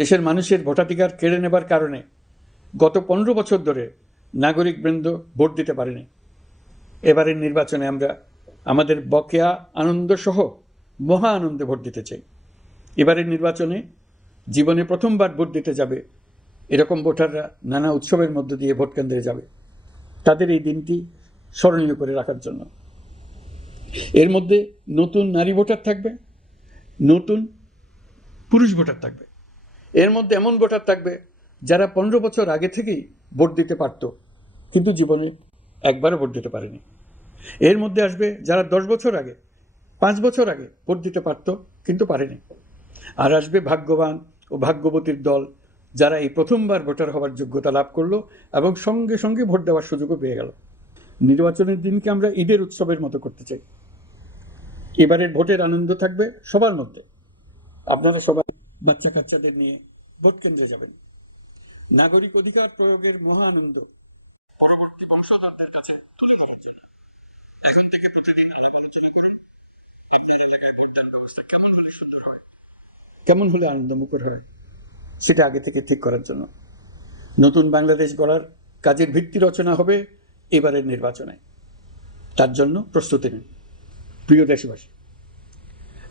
দেশের মানুষের ভোটাধিকার কেড়ে নেবার কারণে গত পনেরো বছর ধরে নাগরিকবৃন্দ ভোট দিতে পারেনি এবারের নির্বাচনে আমরা আমাদের বকেয়া আনন্দসহ মহা আনন্দে ভোট দিতে চাই এবারের নির্বাচনে জীবনে প্রথমবার ভোট দিতে যাবে এরকম ভোটাররা নানা উৎসবের মধ্য দিয়ে ভোট কেন্দ্রে যাবে তাদের এই দিনটি স্মরণীয় করে রাখার জন্য এর মধ্যে নতুন নারী ভোটার থাকবে নতুন পুরুষ ভোটার থাকবে এর মধ্যে এমন ভোটার থাকবে যারা পনেরো বছর আগে থেকেই ভোট দিতে পারত কিন্তু জীবনে একবারও ভোট দিতে পারেনি এর মধ্যে আসবে যারা দশ বছর আগে পাঁচ বছর আগে ভোট দিতে পারত কিন্তু পারেনি আর আসবে ভাগ্যবান ও ভাগ্যবতীর দল যারা এই প্রথমবার ভোটার হওয়ার যোগ্যতা লাভ করলো এবং সঙ্গে সঙ্গে ভোট দেওয়ার সুযোগও পেয়ে গেল নির্বাচনের দিনকে আমরা ঈদের উৎসবের মতো করতে চাই এবারের ভোটের আনন্দ থাকবে সবার মধ্যে আপনারা সবাই বাচ্চা কাচ্চাদের নিয়ে ভোট কেন্দ্রে যাবেন নাগরিক অধিকার প্রয়োগের মহানন্দ পরবর্তী বংশধরদের কাছে তুলে জন্য এখন থেকে প্রতিদিন আলোচনা করুন আপনার এলাকায় ভোটদান ব্যবস্থা কেমন হলে সুন্দর হয় কেমন হলে হয় সেটা আগে থেকে ঠিক করার জন্য নতুন বাংলাদেশ গড়ার কাজের ভিত্তি রচনা হবে এবারের নির্বাচনে তার জন্য প্রস্তুতি নিন প্রিয় দেশবাসী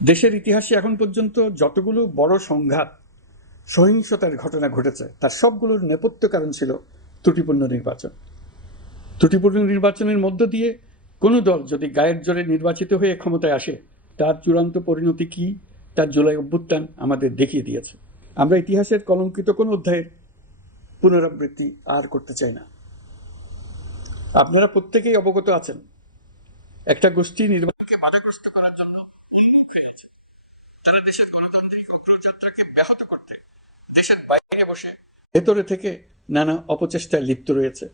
দেশের ইতিহাসে এখন পর্যন্ত যতগুলো বড় সংঘাত সহিংসতার ঘটনা ঘটেছে তার সবগুলোর নেপথ্য কারণ ছিল ত্রুটিপূর্ণ নির্বাচন ত্রুটিপূর্ণ নির্বাচনের মধ্য দিয়ে কোনো দল যদি গায়ের জোরে নির্বাচিত হয়ে ক্ষমতায় আসে তার চূড়ান্ত পরিণতি কি তার জুলাই অভ্যুত্থান আমাদের দেখিয়ে দিয়েছে আমরা ইতিহাসের কলঙ্কিত কোনো অধ্যায়ের পুনরাবৃত্তি আর করতে চাই না আপনারা প্রত্যেকেই অবগত আছেন একটা গোষ্ঠী নির্বাচন ভেতরে থেকে নানা অপচেষ্টায় লিপ্ত রয়েছে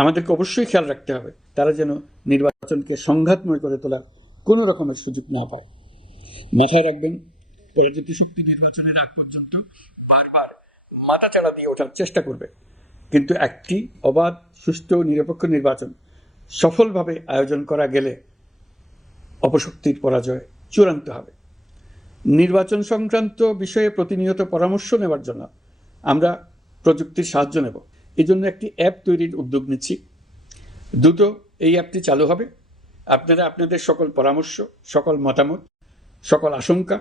আমাদেরকে অবশ্যই খেয়াল রাখতে হবে তারা যেন নির্বাচনকে সংঘাতময় করে তোলার কোনো রকমের সুযোগ না পায় মাথায় রাখবেন পরাজিত শক্তি নির্বাচনের আগ পর্যন্ত বারবার মাথা চাড়া দিয়ে ওঠার চেষ্টা করবে কিন্তু একটি অবাধ সুস্থ নিরপেক্ষ নির্বাচন সফলভাবে আয়োজন করা গেলে অপশক্তির পরাজয় চূড়ান্ত হবে নির্বাচন সংক্রান্ত বিষয়ে প্রতিনিয়ত পরামর্শ নেওয়ার জন্য আমরা প্রযুক্তির সাহায্য নেব এই জন্য একটি অ্যাপ তৈরির উদ্যোগ নিচ্ছি দ্রুত এই অ্যাপটি চালু হবে আপনারা আপনাদের সকল পরামর্শ সকল মতামত সকল আশঙ্কা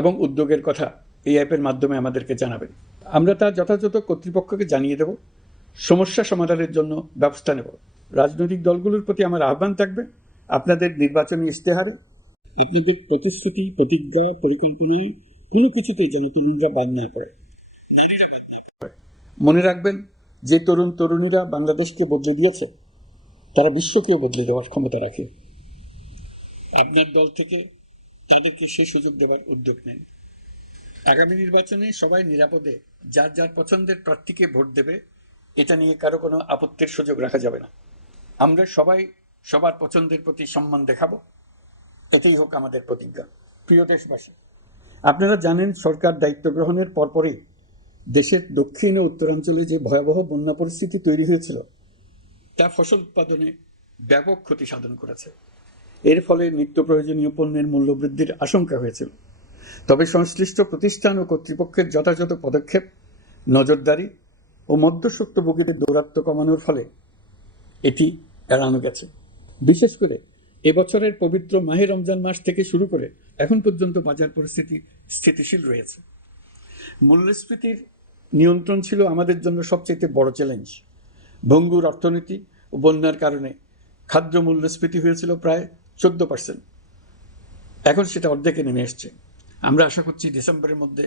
এবং উদ্যোগের কথা এই অ্যাপের মাধ্যমে আমাদেরকে জানাবেন আমরা তা যথাযথ কর্তৃপক্ষকে জানিয়ে দেব সমস্যা সমাধানের জন্য ব্যবস্থা নেব রাজনৈতিক দলগুলোর প্রতি আমার আহ্বান থাকবে আপনাদের নির্বাচনী ইশতেহারে আপনাদের প্রতিশ্রুতি প্রতিজ্ঞা পরিকল্পনা কোনো কিছুতেই যেন তরুণরা বাদ না পড়ে মনে রাখবেন যে তরুণ তরুণীরা বাংলাদেশকে বদলে দিয়েছে তারা বিশ্বকেও বদলে দেওয়ার ক্ষমতা রাখে আপনার দল থেকে তাদেরকে সে সুযোগ দেওয়ার উদ্যোগ নেন আগামী নির্বাচনে সবাই নিরাপদে যার যার পছন্দের প্রার্থীকে ভোট দেবে এটা নিয়ে কারো কোনো আপত্তির সুযোগ রাখা যাবে না আমরা সবাই সবার পছন্দের প্রতি সম্মান দেখাব এটাই হোক আমাদের প্রতিজ্ঞা প্রিয় দেশবাসী আপনারা জানেন সরকার দায়িত্ব গ্রহণের পরপরই দেশের দক্ষিণ ও উত্তরাঞ্চলে যে ভয়াবহ বন্যা পরিস্থিতি তৈরি হয়েছিল তা ফসল উৎপাদনে ব্যাপক ক্ষতি সাধন করেছে এর ফলে নিত্য প্রয়োজনীয় পণ্যের মূল্য বৃদ্ধির আশঙ্কা হয়েছিল তবে সংশ্লিষ্ট প্রতিষ্ঠান ও কর্তৃপক্ষের যথাযথ পদক্ষেপ নজরদারি ও ভোগীদের দৌরাত্ম কমানোর ফলে এটি এড়ানো গেছে বিশেষ করে এবছরের পবিত্র মাহে রমজান মাস থেকে শুরু করে এখন পর্যন্ত বাজার পরিস্থিতি স্থিতিশীল রয়েছে মূল্যস্ফীতির নিয়ন্ত্রণ ছিল আমাদের জন্য সবচেয়ে বড় চ্যালেঞ্জ ভঙ্গুর অর্থনীতি ও বন্যার কারণে খাদ্য মূল্যস্ফীতি হয়েছিল প্রায় চোদ্দ পার্সেন্ট এখন সেটা অর্ধেকে নেমে এসছে আমরা আশা করছি ডিসেম্বরের মধ্যে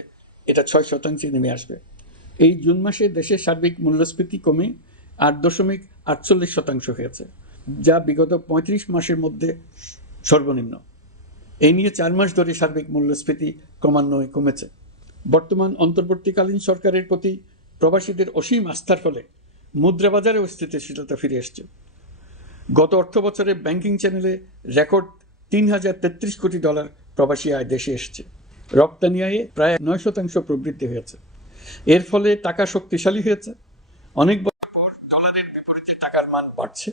এটা ছয় শতাংশে নেমে আসবে এই জুন মাসে দেশের সার্বিক মূল্যস্ফীতি কমে আট দশমিক আটচল্লিশ শতাংশ হয়েছে যা বিগত ৩৫ মাসের মধ্যে সর্বনিম্ন এ নিয়ে চার মাস ধরে সার্বিক মূল্যস্ফীতি ক্রমান্বয়ে কমেছে বর্তমান অন্তর্বর্তীকালীন সরকারের প্রতি প্রবাসীদের অসীম আস্থার ফলে মুদ্রাবাজারেও স্থিতিশীলতা ফিরে এসছে গত অর্থ বছরে ব্যাংকিং চ্যানেলে রেকর্ড তিন হাজার তেত্রিশ কোটি ডলার প্রবাসী আয় দেশে এসছে রপ্তানি আয়ে প্রায় নয় শতাংশ প্রবৃদ্ধি হয়েছে এর ফলে টাকা শক্তিশালী হয়েছে অনেক বছর পর ডলারের বিপরীতে টাকার মান বাড়ছে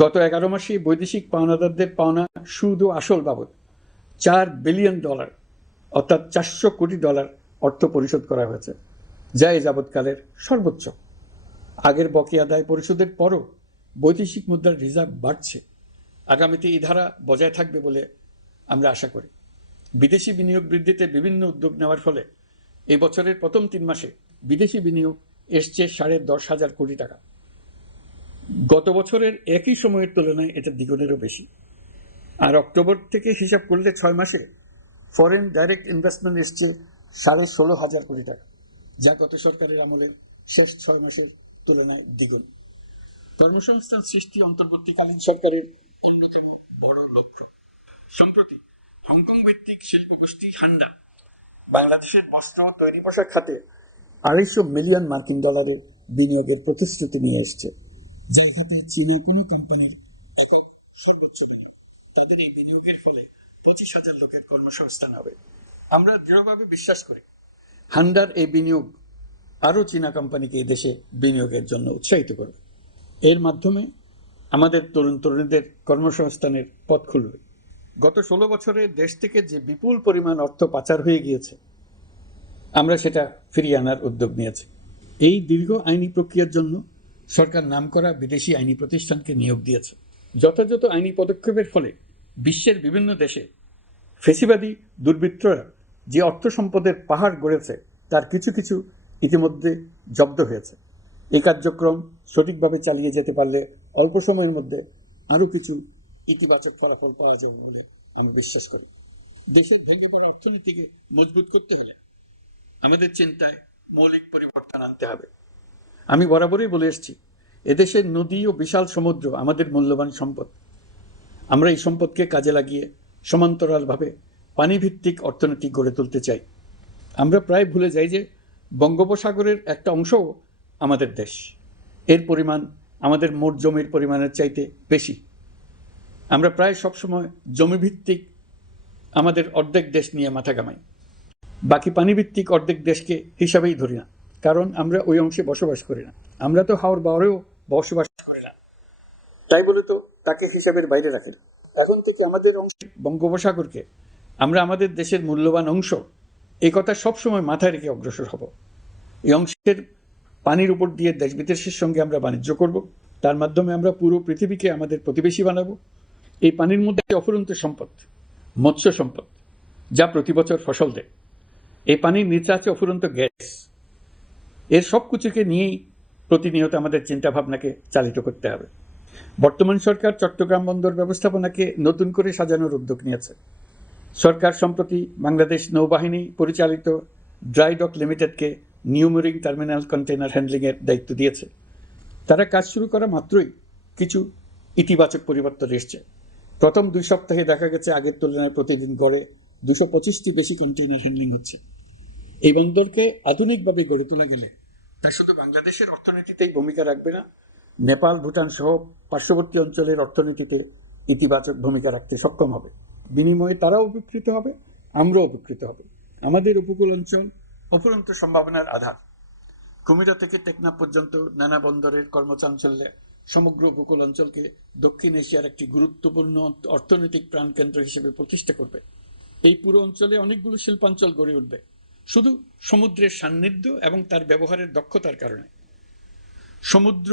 গত এগারো মাসে বৈদেশিক পাওনাদারদের পাওনা সুদ ও আসল বাবদ চার বিলিয়ন ডলার অর্থাৎ চারশো কোটি ডলার অর্থ পরিশোধ করা হয়েছে যা এ যাবৎকালের সর্বোচ্চ আগের বকেয়া দায় পরিশোধের পরও বৈদেশিক মুদ্রার রিজার্ভ বাড়ছে আগামীতে এই ধারা বজায় থাকবে বলে আমরা আশা করি বিদেশি বিনিয়োগ বৃদ্ধিতে বিভিন্ন উদ্যোগ নেওয়ার ফলে এই বছরের প্রথম তিন মাসে বিদেশি বিনিয়োগ এসছে সাড়ে দশ হাজার কোটি টাকা গত বছরের একই সময়ের তুলনায় এটা দ্বিগুণেরও বেশি আর অক্টোবর থেকে হিসাব করলে ছয় মাসে ফরেন ডাইরেক্ট ইনভেস্টমেন্ট এসছে সাড়ে ষোলো হাজার কোটি টাকা যা গত সরকারের আমলের শেষ ছয় মাসের তুলনায় দ্বিগুণ কর্মসংস্থান সৃষ্টি অন্তর্বর্তীকালীন সরকারের অন্যতম বড় লক্ষ্য সম্প্রতি হংকং ভিত্তিক শিল্পগোষ্ঠী হান্ডা বাংলাদেশের বস্ত্র তৈরি পোশাক খাতে আড়াইশো মিলিয়ন মার্কিন ডলারের বিনিয়োগের প্রতিশ্রুতি নিয়ে এসছে যাই খাতে চীনা কোনো কোম্পানির একক সর্বোচ্চ তাদের এই বিনিয়োগের ফলে পঁচিশ হাজার লোকের কর্মসংস্থান হবে আমরা দৃঢ়ভাবে বিশ্বাস করি হান্ডার এই বিনিয়োগ আরও চীনা কোম্পানিকে দেশে বিনিয়োগের জন্য উৎসাহিত করবে এর মাধ্যমে আমাদের তরুণ তরুণীদের কর্মসংস্থানের পথ খুলবে গত ষোলো বছরে দেশ থেকে যে বিপুল পরিমাণ অর্থ পাচার হয়ে গিয়েছে আমরা সেটা ফিরিয়ে আনার উদ্যোগ নিয়েছি এই দীর্ঘ আইনি প্রক্রিয়ার জন্য সরকার নামকরা বিদেশি আইনি প্রতিষ্ঠানকে নিয়োগ দিয়েছে যথাযথ আইনি পদক্ষেপের ফলে বিশ্বের বিভিন্ন দেশে ফেসিবাদী দুর্বৃত্তরা যে অর্থ সম্পদের পাহাড় গড়েছে তার কিছু কিছু ইতিমধ্যে জব্দ হয়েছে এই কার্যক্রম সঠিকভাবে চালিয়ে যেতে পারলে অল্প সময়ের মধ্যে আরও কিছু ইতিবাচক ফলাফল পাওয়া যাবে বলে আমি বিশ্বাস করি দেশের ভেঙে পড়া অর্থনীতিকে মজবুত করতে হলে আমাদের চিন্তায় মৌলিক পরিবর্তন আনতে হবে আমি বরাবরই বলে এসেছি এদেশের নদী ও বিশাল সমুদ্র আমাদের মূল্যবান সম্পদ আমরা এই সম্পদকে কাজে লাগিয়ে সমান্তরালভাবে পানিভিত্তিক অর্থনীতি গড়ে তুলতে চাই আমরা প্রায় ভুলে যাই যে বঙ্গোপসাগরের একটা অংশও আমাদের দেশ এর পরিমাণ আমাদের মোট জমির পরিমাণের চাইতে বেশি আমরা প্রায় সবসময় জমিভিত্তিক আমাদের অর্ধেক দেশ নিয়ে মাথা কামাই বাকি পানিভিত্তিক অর্ধেক দেশকে হিসাবেই ধরি না কারণ আমরা ওই অংশে বসবাস করি না আমরা তো হাওড় বাওয়ারেও বসবাস করি না তাই বলে তো তাকে হিসাবের বাইরে রাখেন এখন থেকে আমাদের অংশ বঙ্গোপসাগরকে আমরা আমাদের দেশের মূল্যবান অংশ এই কথা সবসময় মাথায় রেখে অগ্রসর হব এই অংশের পানির উপর দিয়ে দেশ বিদেশের সঙ্গে আমরা বাণিজ্য করব তার মাধ্যমে আমরা পুরো পৃথিবীকে আমাদের প্রতিবেশী বানাবো এই পানির মধ্যে অফুরন্ত সম্পদ মৎস্য সম্পদ যা প্রতি বছর ফসল দেয় এই পানির নিচে আছে অফুরন্ত গ্যাস এর সব কিছুকে নিয়েই প্রতিনিয়ত আমাদের চিন্তাভাবনাকে চালিত করতে হবে বর্তমান সরকার চট্টগ্রাম বন্দর ব্যবস্থাপনাকে নতুন করে সাজানোর উদ্যোগ নিয়েছে সরকার সম্প্রতি বাংলাদেশ নৌবাহিনী পরিচালিত ড্রাই ডক লিমিটেডকে নিউমোরিং টার্মিনাল কন্টেনার হ্যান্ডলিংয়ের দায়িত্ব দিয়েছে তারা কাজ শুরু করা মাত্রই কিছু ইতিবাচক পরিবর্তন এসছে প্রথম দুই সপ্তাহে দেখা গেছে আগের তুলনায় প্রতিদিন গড়ে দুশো পঁচিশটি বেশি কন্টেনার হ্যান্ডলিং হচ্ছে এই বন্দরকে আধুনিকভাবে গড়ে তোলা গেলে তা শুধু বাংলাদেশের অর্থনীতিতেই ভূমিকা রাখবে না নেপাল ভুটান সহ পার্শ্ববর্তী অঞ্চলের অর্থনীতিতে ইতিবাচক ভূমিকা রাখতে সক্ষম হবে বিনিময়ে তারাও উপকৃত হবে আমরাও উপকৃত হবে আমাদের উপকূল অঞ্চল অপুরন্ত সম্ভাবনার আধার কুমিরা থেকে টেকনা পর্যন্ত নানা বন্দরের কর্মচাঞ্চল্যে সমগ্র উপকূল অঞ্চলকে দক্ষিণ এশিয়ার একটি গুরুত্বপূর্ণ অর্থনৈতিক প্রাণকেন্দ্র হিসেবে প্রতিষ্ঠা করবে এই পুরো অঞ্চলে অনেকগুলো শিল্পাঞ্চল গড়ে উঠবে শুধু সমুদ্রের সান্নিধ্য এবং তার ব্যবহারের দক্ষতার কারণে সমুদ্র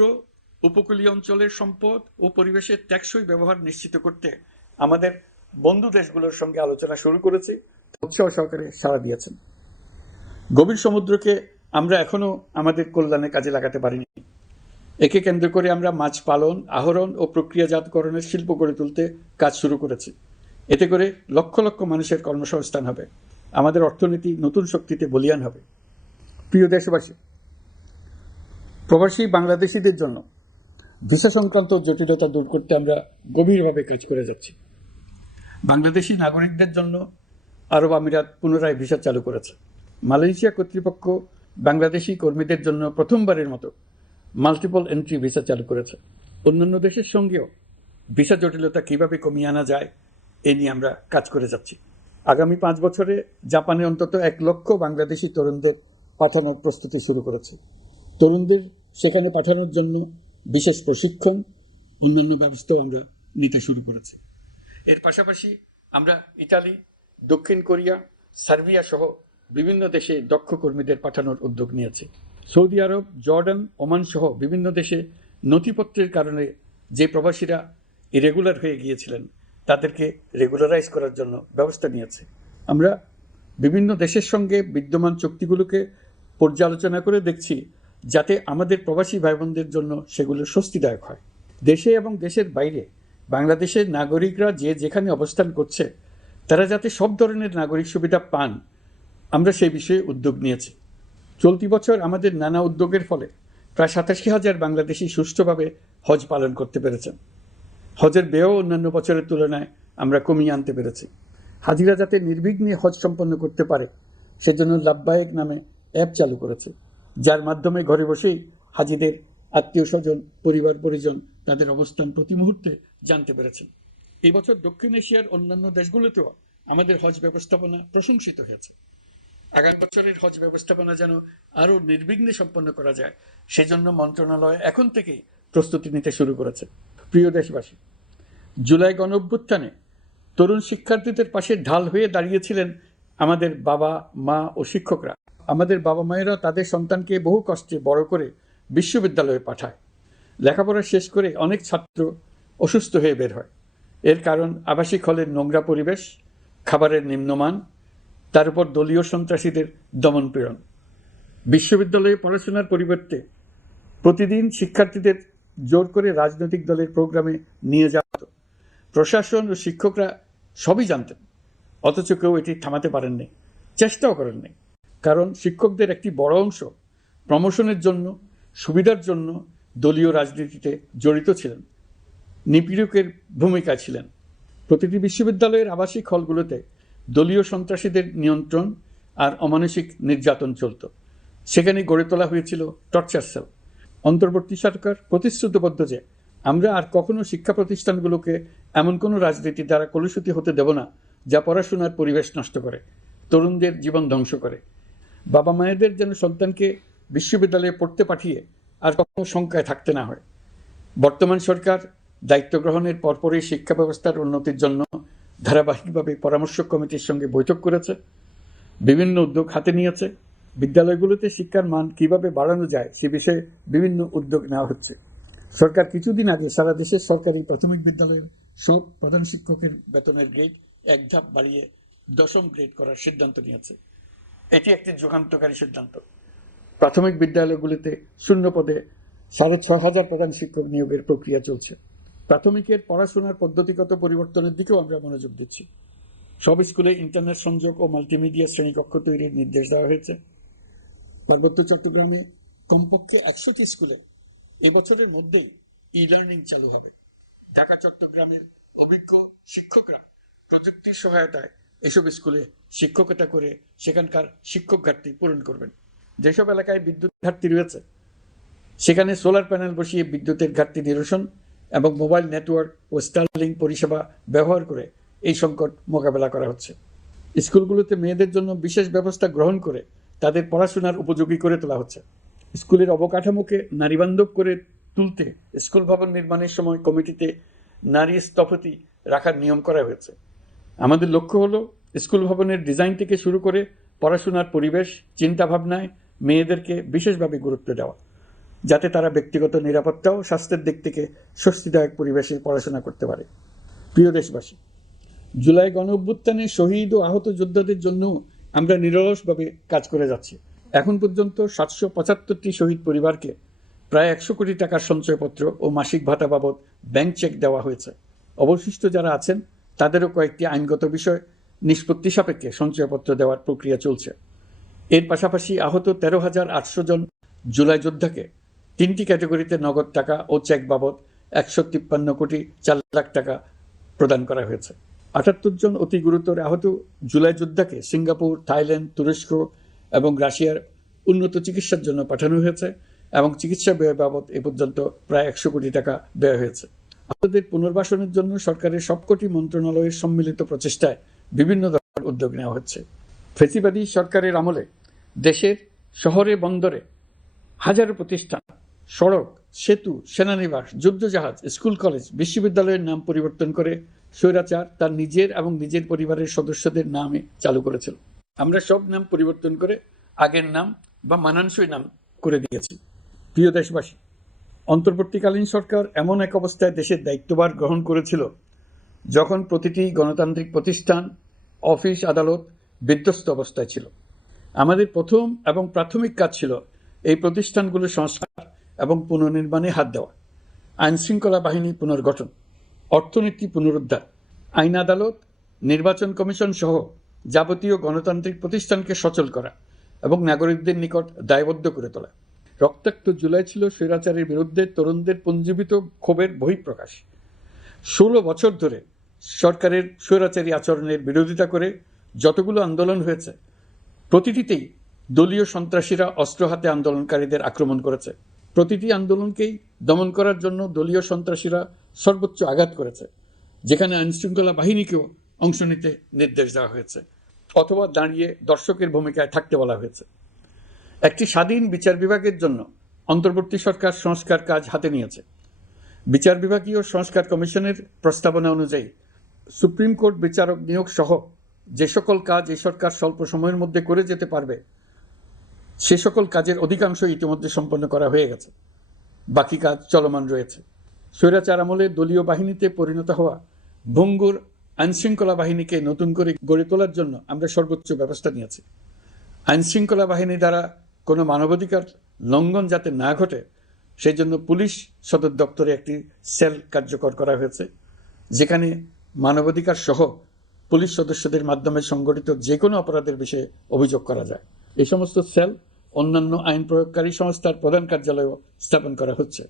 উপকূলীয় অঞ্চলের সম্পদ ও পরিবেশের ট্যাক্সই ব্যবহার নিশ্চিত করতে আমাদের বন্ধু দেশগুলোর সঙ্গে আলোচনা শুরু করেছি উৎসাহ সহকারে সাড়া দিয়েছেন গভীর সমুদ্রকে আমরা এখনও আমাদের কল্যাণে কাজে লাগাতে পারিনি একে কেন্দ্র করে আমরা মাছ পালন আহরণ ও প্রক্রিয়াজাতকরণের শিল্প গড়ে তুলতে কাজ শুরু করেছি এতে করে লক্ষ লক্ষ মানুষের কর্মসংস্থান হবে আমাদের অর্থনীতি নতুন শক্তিতে বলিয়ান হবে প্রিয় দেশবাসী প্রবাসী বাংলাদেশিদের জন্য ভিসা সংক্রান্ত জটিলতা দূর করতে আমরা গভীরভাবে কাজ করে যাচ্ছি বাংলাদেশি নাগরিকদের জন্য আরব আমিরাত পুনরায় ভিসা চালু করেছে মালয়েশিয়া কর্তৃপক্ষ বাংলাদেশি কর্মীদের জন্য প্রথমবারের মতো মাল্টিপল এন্ট্রি ভিসা চালু করেছে অন্যান্য দেশের সঙ্গেও ভিসা জটিলতা কীভাবে কমিয়ে আনা যায় এ নিয়ে আমরা কাজ করে যাচ্ছি আগামী পাঁচ বছরে জাপানে অন্তত এক লক্ষ বাংলাদেশি তরুণদের পাঠানোর প্রস্তুতি শুরু করেছে তরুণদের সেখানে পাঠানোর জন্য বিশেষ প্রশিক্ষণ অন্যান্য ব্যবস্থাও আমরা নিতে শুরু করেছি এর পাশাপাশি আমরা ইতালি দক্ষিণ কোরিয়া সার্বিয়া সহ বিভিন্ন দেশে দক্ষ কর্মীদের পাঠানোর উদ্যোগ নিয়েছে সৌদি আরব জর্ডান ওমান সহ বিভিন্ন দেশে নথিপত্রের কারণে যে প্রবাসীরা ইরেগুলার হয়ে গিয়েছিলেন তাদেরকে রেগুলারাইজ করার জন্য ব্যবস্থা নিয়েছে আমরা বিভিন্ন দেশের সঙ্গে বিদ্যমান চুক্তিগুলোকে পর্যালোচনা করে দেখছি যাতে আমাদের প্রবাসী ভাই বোনদের জন্য সেগুলো স্বস্তিদায়ক হয় দেশে এবং দেশের বাইরে বাংলাদেশের নাগরিকরা যে যেখানে অবস্থান করছে তারা যাতে সব ধরনের নাগরিক সুবিধা পান আমরা সেই বিষয়ে উদ্যোগ নিয়েছি চলতি বছর আমাদের নানা উদ্যোগের ফলে প্রায় সাতাশি হাজার বাংলাদেশি সুষ্ঠুভাবে হজ পালন করতে পেরেছেন হজের ব্যয়ও অন্যান্য বছরের তুলনায় আমরা কমিয়ে আনতে পেরেছি হাজিরা যাতে নির্বিঘ্নে হজ সম্পন্ন করতে পারে সেজন্য লাভবায়ক নামে অ্যাপ চালু করেছে যার মাধ্যমে ঘরে বসেই হাজিদের আত্মীয় স্বজন পরিবার পরিজন তাদের অবস্থান প্রতি মুহূর্তে জানতে পেরেছেন এই বছর দক্ষিণ এশিয়ার অন্যান্য দেশগুলোতেও আমাদের হজ ব্যবস্থাপনা প্রশংসিত হয়েছে আগামী বছরের হজ ব্যবস্থাপনা যেন আরও নির্বিঘ্নে সম্পন্ন করা যায় সেজন্য মন্ত্রণালয় এখন থেকেই প্রস্তুতি নিতে শুরু করেছে প্রিয় দেশবাসী জুলাই গণঅভ্যুত্থানে তরুণ শিক্ষার্থীদের পাশে ঢাল হয়ে দাঁড়িয়েছিলেন আমাদের বাবা মা ও শিক্ষকরা আমাদের বাবা মায়েরা তাদের সন্তানকে বহু কষ্টে বড় করে বিশ্ববিদ্যালয়ে পাঠায় লেখাপড়া শেষ করে অনেক ছাত্র অসুস্থ হয়ে বের হয় এর কারণ আবাসিক হলের নোংরা পরিবেশ খাবারের নিম্নমান তার উপর দলীয় সন্ত্রাসীদের দমনপীড়ন বিশ্ববিদ্যালয়ে পড়াশোনার পরিবর্তে প্রতিদিন শিক্ষার্থীদের জোর করে রাজনৈতিক দলের প্রোগ্রামে নিয়ে যাওয়া হতো প্রশাসন ও শিক্ষকরা সবই জানতেন অথচ কেউ এটি থামাতে পারেননি চেষ্টাও করেননি কারণ শিক্ষকদের একটি বড় অংশ প্রমোশনের জন্য সুবিধার জন্য দলীয় রাজনীতিতে জড়িত ছিলেন নিপীড়কের ভূমিকা ছিলেন প্রতিটি বিশ্ববিদ্যালয়ের আবাসিক হলগুলোতে দলীয় সন্ত্রাসীদের নিয়ন্ত্রণ আর অমানসিক নির্যাতন চলত সেখানে গড়ে তোলা হয়েছিল টর্চার সেল অন্তর্বর্তী সরকার প্রতিশ্রুতিবদ্ধ যে আমরা আর কখনো শিক্ষা প্রতিষ্ঠানগুলোকে এমন কোনো রাজনীতি দ্বারা কলুষিত হতে দেব না যা পড়াশোনার পরিবেশ নষ্ট করে তরুণদের জীবন ধ্বংস করে বাবা মায়েদের যেন সন্তানকে বিশ্ববিদ্যালয়ে পড়তে পাঠিয়ে আর কখনো শঙ্কায় থাকতে না হয় বর্তমান সরকার দায়িত্ব গ্রহণের পরপরই শিক্ষা ব্যবস্থার উন্নতির জন্য ধারাবাহিকভাবে পরামর্শ কমিটির সঙ্গে বৈঠক করেছে বিভিন্ন উদ্যোগ হাতে নিয়েছে বিদ্যালয়গুলোতে শিক্ষার মান কিভাবে বাড়ানো যায় সে বিষয়ে বিভিন্ন উদ্যোগ নেওয়া হচ্ছে সরকার কিছুদিন আগে সারা দেশের সরকারি প্রাথমিক বিদ্যালয়ের সব প্রধান শিক্ষকের বেতনের গ্রেড এক ধাপ বাড়িয়ে দশম গ্রেড করার সিদ্ধান্ত নিয়েছে এটি একটি যুগান্তকারী সিদ্ধান্ত প্রাথমিক বিদ্যালয়গুলিতে শূন্য পদে সাড়ে ছ হাজার প্রধান শিক্ষক নিয়োগের প্রক্রিয়া চলছে প্রাথমিকের পড়াশোনার পদ্ধতিগত পরিবর্তনের দিকেও আমরা মনোযোগ দিচ্ছি সব স্কুলে ইন্টারনেট সংযোগ ও মাল্টিমিডিয়া শ্রেণীকক্ষ তৈরির নির্দেশ দেওয়া হয়েছে পার্বত্য চট্টগ্রামে কমপক্ষে একশোটি স্কুলে এবছরের মধ্যেই ই লার্নিং চালু হবে ঢাকা চট্টগ্রামের অভিজ্ঞ শিক্ষকরা প্রযুক্তির সহায়তায় এসব স্কুলে শিক্ষকতা করে সেখানকার শিক্ষক ঘাটতি পূরণ করবেন যেসব এলাকায় বিদ্যুৎ ঘাটতি রয়েছে সেখানে সোলার প্যানেল বসিয়ে বিদ্যুতের ঘাটতি নিরসন এবং মোবাইল নেটওয়ার্ক ও স্টারলিং পরিষেবা ব্যবহার করে এই সংকট মোকাবেলা করা হচ্ছে স্কুলগুলোতে মেয়েদের জন্য বিশেষ ব্যবস্থা গ্রহণ করে তাদের পড়াশোনার উপযোগী করে তোলা হচ্ছে স্কুলের অবকাঠামোকে নারীবান্ধব করে তুলতে স্কুল ভবন নির্মাণের সময় কমিটিতে নারী স্থপতি রাখার নিয়ম করা হয়েছে আমাদের লক্ষ্য হলো স্কুল ভবনের ডিজাইন থেকে শুরু করে পড়াশোনার পরিবেশ চিন্তাভাবনায় মেয়েদেরকে বিশেষভাবে গুরুত্ব দেওয়া যাতে তারা ব্যক্তিগত নিরাপত্তা ও স্বাস্থ্যের দিক থেকে স্বস্তিদায়ক পরিবেশে পড়াশোনা করতে পারে প্রিয় দেশবাসী জুলাই গণ অভ্যুত্থানে শহীদ ও আহত যোদ্ধাদের জন্য আমরা নিরলসভাবে কাজ করে যাচ্ছি এখন পর্যন্ত সাতশো পঁচাত্তরটি শহীদ পরিবারকে প্রায় একশো কোটি টাকার সঞ্চয়পত্র ও মাসিক ভাতা বাবদ ব্যাংক চেক দেওয়া হয়েছে অবশিষ্ট যারা আছেন তাদেরও কয়েকটি আইনগত বিষয় নিষ্পত্তি সাপেক্ষে সঞ্চয়পত্র দেওয়ার প্রক্রিয়া চলছে এর পাশাপাশি আহত তেরো হাজার আটশো জন জুলাই যোদ্ধাকে তিনটি ক্যাটাগরিতে নগদ টাকা ও চেক বাবদ একশো তিপ্পান্ন কোটি চার লাখ টাকা প্রদান করা হয়েছে আটাত্তর জন অতি গুরুতর আহত জুলাই যোদ্ধাকে সিঙ্গাপুর থাইল্যান্ড তুরস্ক এবং রাশিয়ার উন্নত চিকিৎসার জন্য পাঠানো হয়েছে এবং চিকিৎসা ব্যয় বাবদ এ পর্যন্ত প্রায় একশো কোটি টাকা ব্যয় হয়েছে আহতদের পুনর্বাসনের জন্য সরকারের সবকটি মন্ত্রণালয়ের সম্মিলিত প্রচেষ্টায় বিভিন্ন ধরনের উদ্যোগ নেওয়া হচ্ছে ফেসিবাদী সরকারের আমলে দেশের শহরে বন্দরে হাজারো প্রতিষ্ঠান সড়ক সেতু সেনানিবাস যুদ্ধজাহাজ স্কুল কলেজ বিশ্ববিদ্যালয়ের নাম পরিবর্তন করে স্বৈরাচার তার নিজের এবং নিজের পরিবারের সদস্যদের নামে চালু করেছিল আমরা সব নাম পরিবর্তন করে আগের নাম বা মানানসই নাম করে দিয়েছি প্রিয় দেশবাসী অন্তর্বর্তীকালীন সরকার এমন এক অবস্থায় দেশের দায়িত্বভার গ্রহণ করেছিল যখন প্রতিটি গণতান্ত্রিক প্রতিষ্ঠান অফিস আদালত বিধ্বস্ত অবস্থায় ছিল আমাদের প্রথম এবং প্রাথমিক কাজ ছিল এই প্রতিষ্ঠানগুলোর সংস্কার এবং পুনর্নির্মাণে হাত দেওয়া আইনশৃঙ্খলা বাহিনী পুনর্গঠন অর্থনীতি পুনরুদ্ধার আইন আদালত নির্বাচন কমিশন সহ যাবতীয় গণতান্ত্রিক প্রতিষ্ঠানকে সচল করা এবং নাগরিকদের নিকট দায়বদ্ধ করে তোলা রক্তাক্ত জুলাই ছিল স্বৈরাচারের বিরুদ্ধে তরুণদের পঞ্জীবিত ক্ষোভের বহিঃপ্রকাশ ষোলো বছর ধরে সরকারের স্বৈরাচারী আচরণের বিরোধিতা করে যতগুলো আন্দোলন হয়েছে প্রতিটিতেই দলীয় সন্ত্রাসীরা অস্ত্র হাতে আন্দোলনকারীদের আক্রমণ করেছে প্রতিটি আন্দোলনকেই দমন করার জন্য দলীয় সন্ত্রাসীরা সর্বোচ্চ আঘাত করেছে যেখানে আইনশৃঙ্খলা বাহিনীকেও অংশ নিতে নির্দেশ দেওয়া হয়েছে অথবা দাঁড়িয়ে দর্শকের ভূমিকায় থাকতে বলা হয়েছে একটি স্বাধীন বিচার বিভাগের জন্য অন্তর্বর্তী সরকার সংস্কার কাজ হাতে নিয়েছে বিচার বিভাগীয় সংস্কার কমিশনের প্রস্তাবনা অনুযায়ী সুপ্রিম কোর্ট বিচারক নিয়োগ সহ যে সকল কাজ এই সরকার স্বল্প সময়ের মধ্যে করে যেতে পারবে সে সকল কাজের অধিকাংশ ইতিমধ্যে সম্পন্ন করা হয়ে গেছে বাকি কাজ চলমান রয়েছে স্বৈরাচার আমলে দলীয় বাহিনীতে পরিণত হওয়া ভঙ্গুর আইনশৃঙ্খলা বাহিনীকে নতুন করে গড়ে তোলার জন্য আমরা সর্বোচ্চ ব্যবস্থা নিয়েছি আইনশৃঙ্খলা বাহিনী দ্বারা কোনো মানবাধিকার লঙ্ঘন যাতে না ঘটে সেই জন্য পুলিশ সদর দপ্তরে একটি সেল কার্যকর করা হয়েছে যেখানে মানবাধিকার সহ পুলিশ সদস্যদের মাধ্যমে সংগঠিত যে কোনো অপরাধের বিষয়ে অভিযোগ করা যায় এই সমস্ত সেল অন্যান্য আইন প্রয়োগকারী সংস্থার প্রধান কার্যালয়েও স্থাপন করা হচ্ছে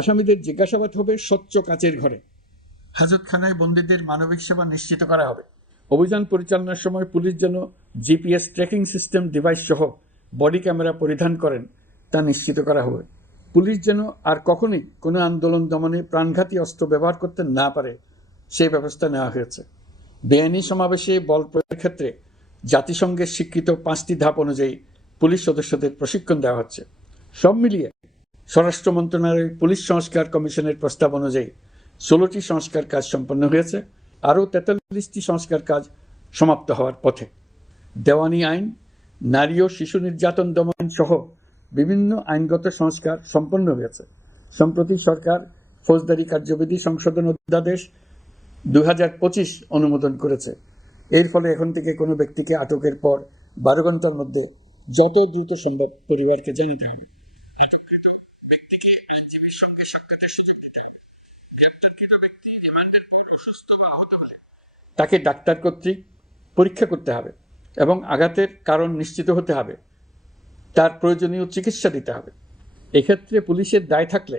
আসামিদের জিজ্ঞাসাবাদ হবে স্বচ্ছ কাচের ঘরে হাজতখানায় বন্দীদের মানবিক সেবা নিশ্চিত করা হবে অভিযান পরিচালনার সময় পুলিশ যেন জিপিএস ট্র্যাকিং সিস্টেম ডিভাইস সহ বডি ক্যামেরা পরিধান করেন তা নিশ্চিত করা হবে পুলিশ যেন আর কখনোই কোনো আন্দোলন দমনে প্রাণঘাতী অস্ত্র ব্যবহার করতে না পারে সেই ব্যবস্থা নেওয়া হয়েছে বেআইনি সমাবেশে বল প্রয়োগের ক্ষেত্রে জাতিসংঘের স্বীকৃত পাঁচটি ধাপ অনুযায়ী পুলিশ সদস্যদের প্রশিক্ষণ দেওয়া হচ্ছে সব মিলিয়ে স্বরাষ্ট্র মন্ত্রণালয়ের পুলিশ সংস্কার কমিশনের প্রস্তাব অনুযায়ী ষোলোটি সংস্কার কাজ সম্পন্ন হয়েছে আরও তেতাল্লিশটি সংস্কার কাজ সমাপ্ত হওয়ার পথে দেওয়ানি আইন নারী ও শিশু নির্যাতন দমন সহ বিভিন্ন আইনগত সংস্কার সম্পন্ন হয়েছে সম্প্রতি সরকার ফৌজদারি কার্যবিধি সংশোধন অধ্যাদেশ দু অনুমোদন করেছে এর ফলে এখন থেকে কোনো ব্যক্তিকে আটকের পর বারো ঘন্টার মধ্যে যত দ্রুত সম্ভব পরিবারকে জানাতে হবে তাকে ডাক্তার কর্তৃক পরীক্ষা করতে হবে এবং আঘাতের কারণ নিশ্চিত হতে হবে তার প্রয়োজনীয় চিকিৎসা দিতে হবে এক্ষেত্রে পুলিশের দায় থাকলে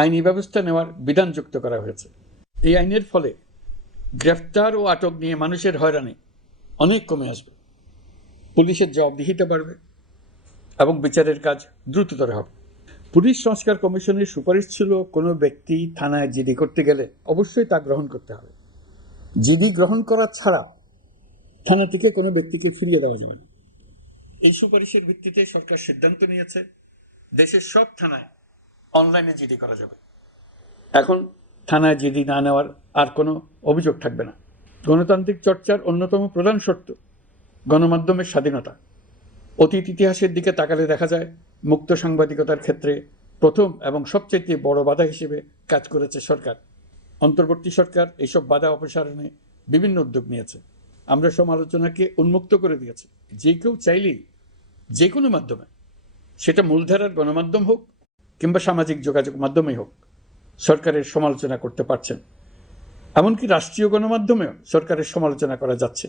আইনি ব্যবস্থা নেওয়ার বিধান যুক্ত করা হয়েছে এই আইনের ফলে গ্রেফতার ও আটক নিয়ে মানুষের হয়রানি অনেক কমে আসবে পুলিশের জবাবদিহিতা বাড়বে এবং বিচারের কাজ দ্রুততর হবে পুলিশ সংস্কার কমিশনের সুপারিশ ছিল কোনো ব্যক্তি থানায় জিডি করতে গেলে অবশ্যই তা গ্রহণ করতে হবে জিডি গ্রহণ করা ছাড়া থানা থেকে কোনো ব্যক্তিকে ফিরিয়ে দেওয়া যাবে না এই সুপারিশের ভিত্তিতে সরকার সিদ্ধান্ত নিয়েছে দেশের সব থানায় অনলাইনে জিডি করা যাবে এখন থানায় জিডি না নেওয়ার আর কোনো অভিযোগ থাকবে না গণতান্ত্রিক চর্চার অন্যতম প্রধান শর্ত গণমাধ্যমের স্বাধীনতা অতীত ইতিহাসের দিকে তাকালে দেখা যায় মুক্ত সাংবাদিকতার ক্ষেত্রে প্রথম এবং সবচেয়ে বড় বাধা হিসেবে কাজ করেছে সরকার অন্তর্বর্তী সরকার এইসব বাধা অপসারণে বিভিন্ন উদ্যোগ নিয়েছে আমরা সমালোচনাকে উন্মুক্ত করে দিয়েছি যে কেউ চাইলেই যে কোনো মাধ্যমে সেটা মূলধারার গণমাধ্যম হোক কিংবা সামাজিক যোগাযোগ মাধ্যমেই হোক সরকারের সমালোচনা করতে পারছেন এমনকি রাষ্ট্রীয় গণমাধ্যমেও সরকারের সমালোচনা করা যাচ্ছে